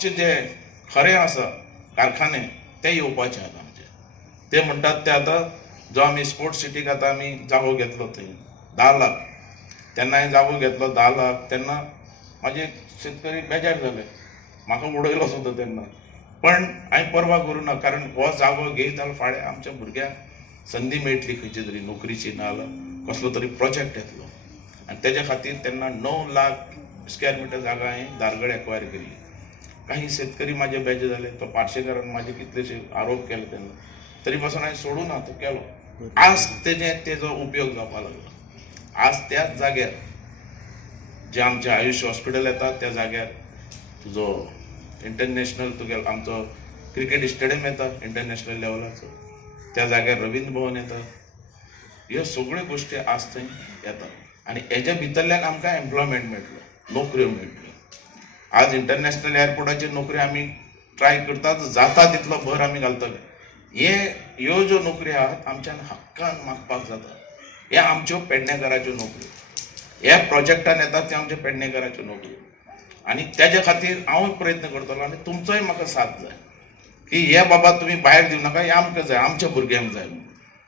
जे खरे आसा कारखाने ते येवपाचे आतां आमचे ते म्हणटात ते आतां जो आमी स्पोर्ट्स सिटीक आतां आमी जागो घेतलो थंय 10 लाख तेन्ना हांवें जागो घेतलो 10 लाख तेन्ना म्हाजे शेतकरी बेजार जाले म्हाका उडयलो सुद्दां तेन्ना पण हांवें परवा करूं ना कारण हो जागो घेयत जाल्यार फाल्यां आमच्या भुरग्यांक संदी मेळटली खंयची तरी नोकरीची नाजाल्यार कसलो तरी प्रोजेक्ट येतलो आनी तेज्या खातीर तेन्ना 9 लाख स्क्वेअर मिटर जागा हांवें दारगड एक्वायर केल्ली. काही शेतकरी माझे बेजार झाले तो पार्शेकारान माझे कितलेशे आरोप केले त्यांना तरी पासून हांवें सोडूं ना तो केलो. आज तेजो उपयोग जावपाक लागला. आज त्याच जाग्यार जे आमचे आयुष हॉस्पिटल येता त्या जाग्यार तुजो इंटरनॅशनल तुगे आमचो क्रिकेट स्टेडियम येता इंटरनॅशनल लेवलाचो त्या जाग्यार रवींद्र भवन येता. ह्यो सगळ्यो गोश्टी आज थंय येता आनी हेज्या भितरल्यान आमकां एम्प्लॉयमेंट मेळटलो नोकऱ्यो मेळटल्यो. आज इंटरनॅशनल एअरपोर्टाचेर नोकरी आमी ट्राय करतात जाता तितलो भर आमी घालतले. ह्यो ज्यो नोकरी आहात आमच्यान हक्कान मागपाक जाता. हे आमच्यो पेडणेकाराच्यो नोकरी. ह्या प्रोजेक्टान येतात ते आमच्या पेडणेकाराच्यो नोकरी आनी तेज्या खातीर हांवूय प्रयत्न करतलो आनी तुमचोय म्हाका साथ जाय की हे बाबा तुमी भायर दिवं नाका हे आमकां जाय आमच्या भुरग्यांक जाय म्हणून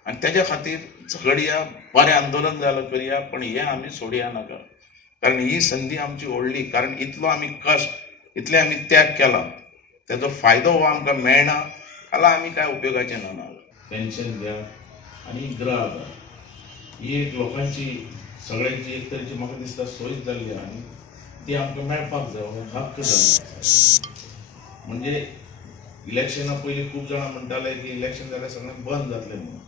आनी तेज्या खातीर झगडया बरें आंदोलन जाल्यार करया पण हे आमी सोडया नाका कारण ही संदी आमची व्हडली कारण इतलो आमी कश्ट इतले आमी त्याग केला तेजो फायदो हो आमकां मेळना जाल्यार आमी कांय उपयोगाचें ना. पेन्शन घ्या आनी ग्रह ही एक लोकांची सगळ्यांची एक तरेची म्हाका दिसता सोय जाल्ली आनी ती आमकां मेळपाक जाय हो हक्क जाल्लो. म्हणजे इलेक्शना पयलीं खूब जाणां म्हणटाले की इलेक्शन जाल्यार सगळें बंद जातलें म्हणून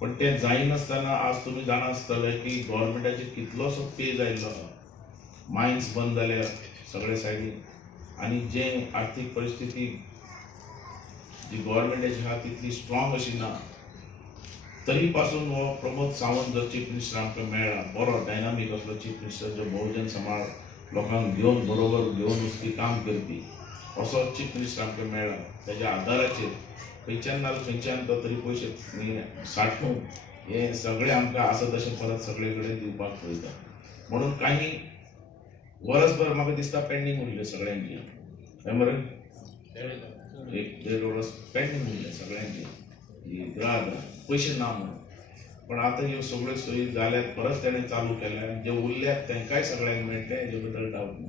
पण ते जायनासतना आज तुम्ही जाणा आसतले की गव्हर्मेंटाचे कितलोसो पे जायल्लो आहा. मायन्स बंद जाल्या सगळे सायडीन आनी जे आर्थीक परिस्थिती जी गव्हर्मेंटाची आहा तितली स्ट्रॉंग अशी ना तरी पासून हो प्रमोद सावंत जो चीफ मिनिस्टर आमकां मेळ्ळा बरो डायनामीक असलो चीफ मिनिस्टर जो बहुजन समाज लोकांक घेवन बरोबर घेवन वचपी काम करपी असो चीफ मिनिस्टर आमकां मेळ्ळा. तेज्या आदाराचेर खंयच्यान ना खंयच्यान तो तरी पयशे साठून हे सगळे आमकां आसा तशें परत सगळे कडेन दिवपाक पळयता म्हणून काही वर्सभर म्हाका दिसता पेंडींग उरले सगळ्यांची मरे 1-1.5 वर्स पेंडींग उरले सगळ्यांची ग्राहक पयशे ना म्हणून पण आतां ह्यो सगळ्यो सोयी जाल्यात परत तेणें चालू केल्या जे उरल्यात तांकांय सगळ्यांक मेळटले हेजे बद्दल डावट ना.